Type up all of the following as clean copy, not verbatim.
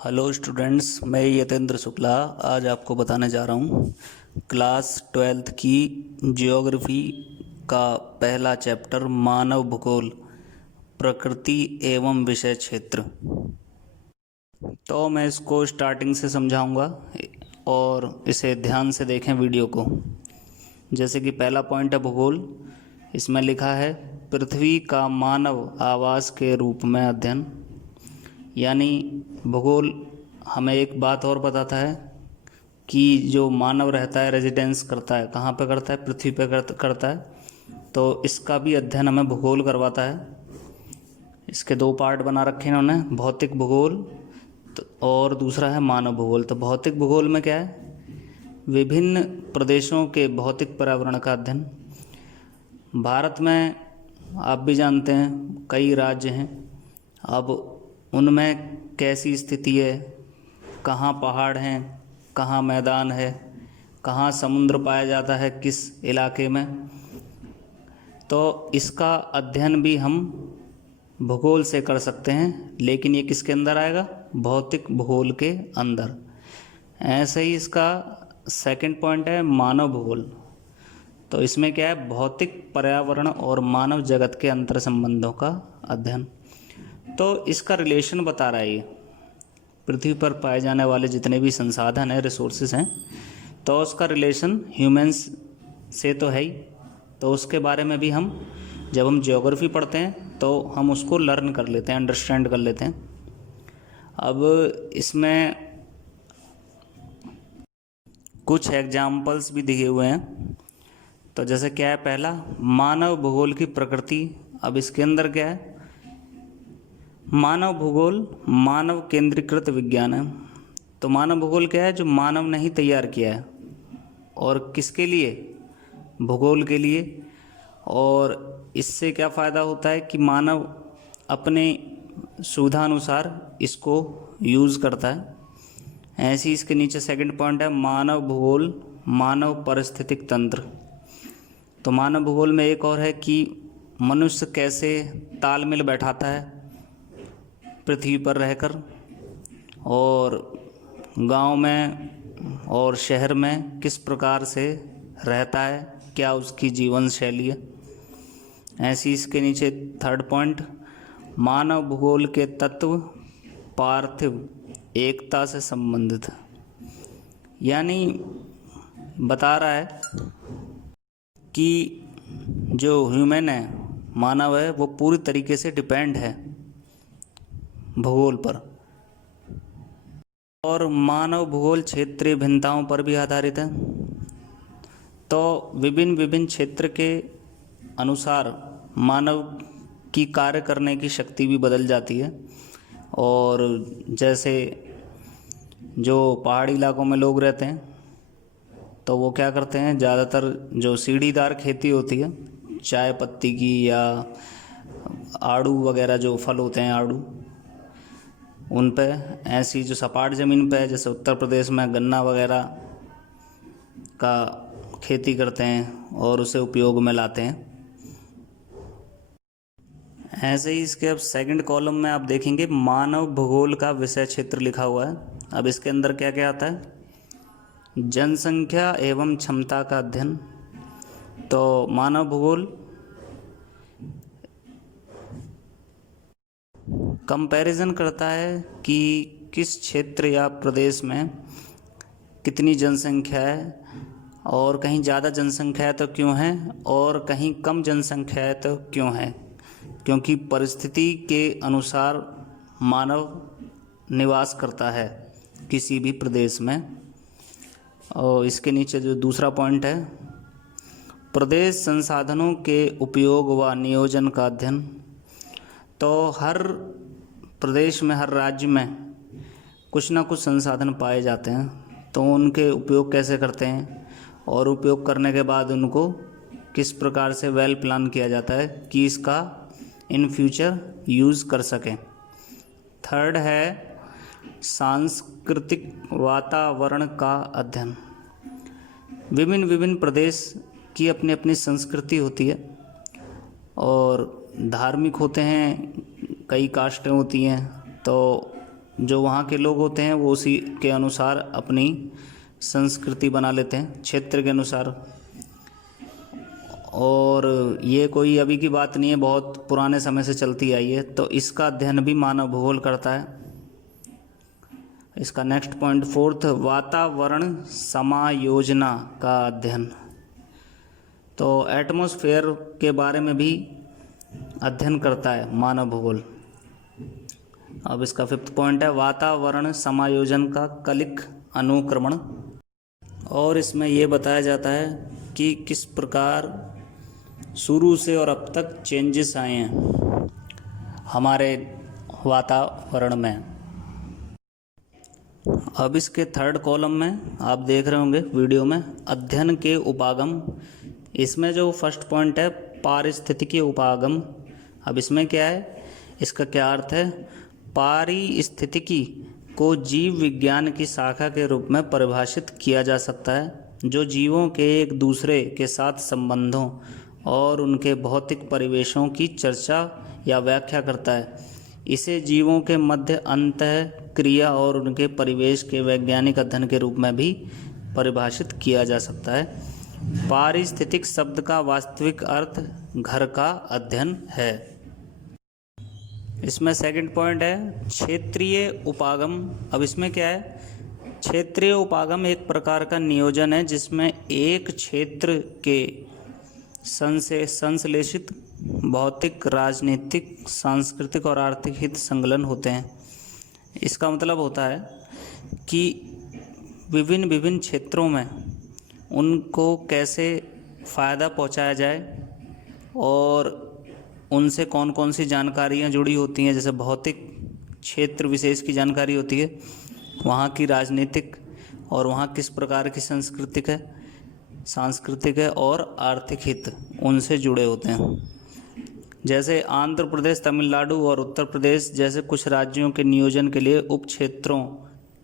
Hello students, मैं यतेंद्र शुक्ला आज आपको बताने जा रहा हूँ क्लास 12th की जियोग्राफी का पहला चैप्टर मानव भूगोल प्रकृति एवं विषय क्षेत्र। तो मैं इसको स्टार्टिंग से समझाऊंगा और इसे ध्यान से देखें वीडियो को। जैसे कि पहला पॉइंट है भूगोल। इसमें लिखा है पृथ्वी का मानव आवास के रूप में अध्ययन। यानी भूगोल हमें एक बात और बताता है कि जो मानव रहता है, रेजिडेंस करता है, कहाँ पे करता है? पृथ्वी पे करता है। तो इसका भी अध्ययन हमें भूगोल करवाता है। इसके दो पार्ट बना रखे हैं उन्होंने, भौतिक भूगोल और दूसरा है मानव भूगोल। तो भौतिक भूगोल में क्या है? विभिन्न प्रदेशों के भौतिक पर्यावरण का अध्ययन। भारत में आप भी जानते हैं कई राज्य हैं। अब उनमें कैसी स्थिति है, कहाँ पहाड़ हैं, कहाँ मैदान है, कहाँ समुद्र पाया जाता है, किस इलाके में। तो इसका अध्ययन भी हम भूगोल से कर सकते हैं, लेकिन ये किसके अंदर आएगा? भौतिक भूगोल के अंदर। ऐसे ही इसका सेकंड पॉइंट है मानव भूगोल। तो इसमें क्या है? भौतिक पर्यावरण और मानव जगत के अंतर संबंधों का अध्ययन। तो इसका रिलेशन बता रहा है ये पृथ्वी पर पाए जाने वाले जितने भी संसाधन हैं, रिसोर्सेज हैं, तो उसका रिलेशन ह्यूमंस से तो है ही। तो उसके बारे में भी हम जब हम ज्योग्राफी पढ़ते हैं तो हम उसको लर्न कर लेते हैं, अंडरस्टैंड कर लेते हैं। अब इसमें कुछ एग्जाम्पल्स भी दिए हुए हैं। तो जैसे क्या है? पहला, मानव भूगोल की प्रकृति। अब इसके अंदर क्या है? मानव भूगोल मानव केंद्रीकृत विज्ञान है। तो मानव भूगोल क्या है? जो मानव ने ही तैयार किया है। और किसके लिए? भूगोल के लिए। और इससे क्या फ़ायदा होता है कि मानव अपने सुविधानुसार इसको यूज़ करता है। ऐसे ही इसके नीचे सेकंड पॉइंट है मानव भूगोल मानव पारिस्थितिक तंत्र। तो मानव भूगोल में एक और है कि मनुष्य कैसे तालमेल बैठाता है पृथ्वी पर रहकर, और गांव में और शहर में किस प्रकार से रहता है, क्या उसकी जीवन शैली है। ऐसी इसके नीचे थर्ड पॉइंट, मानव भूगोल के तत्व पार्थिव एकता से संबंधित है। यानी बता रहा है कि जो ह्यूमन है, मानव है, वो पूरी तरीके से डिपेंड है भूगोल पर। और मानव भूगोल क्षेत्रीय भिन्नताओं पर भी आधारित है। तो विभिन्न क्षेत्र के अनुसार मानव की कार्य करने की शक्ति भी बदल जाती है। और जैसे जो पहाड़ी इलाकों में लोग रहते हैं तो वो क्या करते हैं? ज़्यादातर जो सीढ़ीदार खेती होती है चाय पत्ती की, या आड़ू वगैरह जो फल होते हैं, आड़ू, उन पे। ऐसी जो सपाट ज़मीन पे है, जैसे उत्तर प्रदेश में गन्ना वगैरह का खेती करते हैं और उसे उपयोग में लाते हैं। ऐसे ही इसके अब सेकंड कॉलम में आप देखेंगे मानव भूगोल का विषय क्षेत्र लिखा हुआ है। अब इसके अंदर क्या क्या आता है? जनसंख्या एवं क्षमता का अध्ययन। तो मानव भूगोल कंपैरिजन करता है कि किस क्षेत्र या प्रदेश में कितनी जनसंख्या है, और कहीं ज़्यादा जनसंख्या है तो क्यों है, और कहीं कम जनसंख्या है तो क्यों है। क्योंकि परिस्थिति के अनुसार मानव निवास करता है किसी भी प्रदेश में। और इसके नीचे जो दूसरा पॉइंट है, प्रदेश संसाधनों के उपयोग व नियोजन का अध्ययन। तो हर प्रदेश में, हर राज्य में कुछ ना कुछ संसाधन पाए जाते हैं, तो उनके उपयोग कैसे करते हैं, और उपयोग करने के बाद उनको किस प्रकार से वेल प्लान किया जाता है कि इसका इन फ्यूचर यूज़ कर सकें। थर्ड है सांस्कृतिक वातावरण का अध्ययन। विभिन्न प्रदेश की अपनी अपनी संस्कृति होती है और धार्मिक होते हैं, कई कास्टें होती हैं, तो जो वहाँ के लोग होते हैं वो उसी के अनुसार अपनी संस्कृति बना लेते हैं, क्षेत्र के अनुसार। और ये कोई अभी की बात नहीं है, बहुत पुराने समय से चलती आई है। तो इसका अध्ययन भी मानव भूगोल करता है। इसका नेक्स्ट पॉइंट 4th, वातावरण समायोजना का अध्ययन। तो एटमॉस्फेयर के बारे में भी अध्ययन करता है मानव भूगोल। अब इसका 5th पॉइंट है वातावरण समायोजन का कलिक अनुक्रमण। और इसमें ये बताया जाता है कि किस प्रकार शुरू से और अब तक चेंजेस आए हैं हमारे वातावरण में। अब इसके 3rd कॉलम में आप देख रहे होंगे वीडियो में, अध्ययन के उपागम। इसमें जो 1st पॉइंट है पारिस्थितिकी उपागम। अब इसमें क्या है, इसका क्या अर्थ है? पारिस्थितिकी को जीव विज्ञान की शाखा के रूप में परिभाषित किया जा सकता है, जो जीवों के एक दूसरे के साथ संबंधों और उनके भौतिक परिवेशों की चर्चा या व्याख्या करता है। इसे जीवों के मध्य अंतः क्रिया और उनके परिवेश के वैज्ञानिक अध्ययन के रूप में भी परिभाषित किया जा सकता है। पारिस्थितिक शब्द का वास्तविक अर्थ घर का अध्ययन है। इसमें 2nd पॉइंट है क्षेत्रीय उपागम। अब इसमें क्या है, क्षेत्रीय उपागम एक प्रकार का नियोजन है जिसमें एक क्षेत्र के संश्लेषित भौतिक, राजनीतिक, सांस्कृतिक और आर्थिक हित संलग्न होते हैं। इसका मतलब होता है कि विभिन्न क्षेत्रों में उनको कैसे फ़ायदा पहुंचाया जाए और उनसे कौन कौन सी जानकारियां जुड़ी होती हैं। जैसे भौतिक क्षेत्र विशेष की जानकारी होती है, वहाँ की राजनीतिक और वहाँ किस प्रकार की सांस्कृतिक है और आर्थिक हित उनसे जुड़े होते हैं। जैसे आंध्र प्रदेश, तमिलनाडु और उत्तर प्रदेश जैसे कुछ राज्यों के नियोजन के लिए उप क्षेत्रों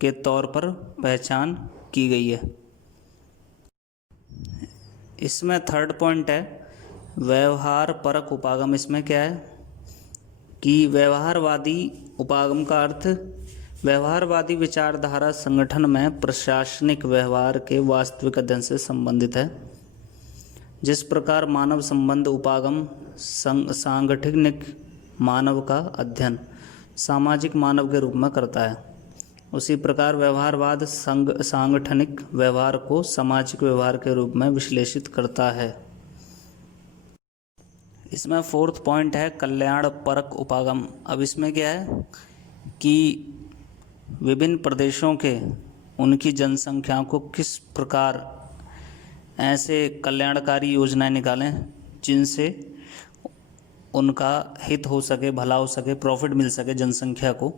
के तौर पर पहचान की गई है। इसमें 3rd पॉइंट है व्यवहार परक उपागम। इसमें क्या है कि व्यवहारवादी उपागम का अर्थ व्यवहारवादी विचारधारा संगठन में प्रशासनिक व्यवहार के वास्तविक अध्ययन से संबंधित है। जिस प्रकार मानव संबंध उपागम सांगठनिक मानव का अध्ययन सामाजिक मानव के रूप में करता है, उसी प्रकार व्यवहारवाद सांगठनिक व्यवहार को सामाजिक व्यवहार के रूप में विश्लेषित करता है। इसमें 4th पॉइंट है कल्याण परक उपागम। अब इसमें क्या है कि विभिन्न प्रदेशों के उनकी जनसंख्या को किस प्रकार ऐसे कल्याणकारी योजनाएं निकालें जिनसे उनका हित हो सके, भला हो सके, प्रॉफिट मिल सके जनसंख्या को।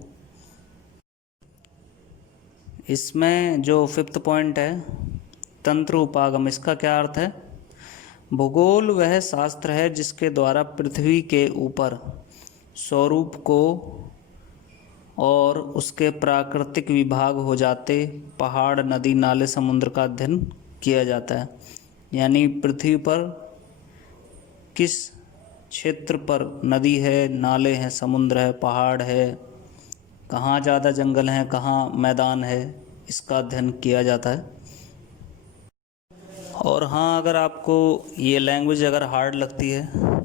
इसमें जो 5th पॉइंट है तंत्र उपागम। इसका क्या अर्थ है? भूगोल वह शास्त्र है जिसके द्वारा पृथ्वी के ऊपर स्वरूप को और उसके प्राकृतिक विभाग हो जाते पहाड़, नदी, नाले, समुद्र का अध्ययन किया जाता है। यानी पृथ्वी पर किस क्षेत्र पर नदी है, नाले हैं, समुद्र है, पहाड़ है, कहाँ ज़्यादा जंगल हैं, कहाँ मैदान है, इसका अध्ययन किया जाता है। और हाँ, अगर आपको ये लैंग्वेज अगर हार्ड लगती है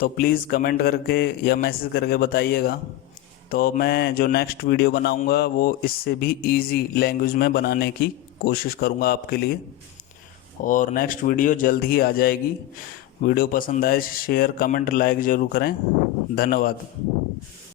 तो प्लीज़ कमेंट करके या मैसेज करके बताइएगा, तो मैं जो नेक्स्ट वीडियो बनाऊंगा वो इससे भी इजी लैंग्वेज में बनाने की कोशिश करूंगा आपके लिए। और नेक्स्ट वीडियो जल्द ही आ जाएगी। वीडियो पसंद आए शेयर, कमेंट, लाइक ज़रूर करें। धन्यवाद।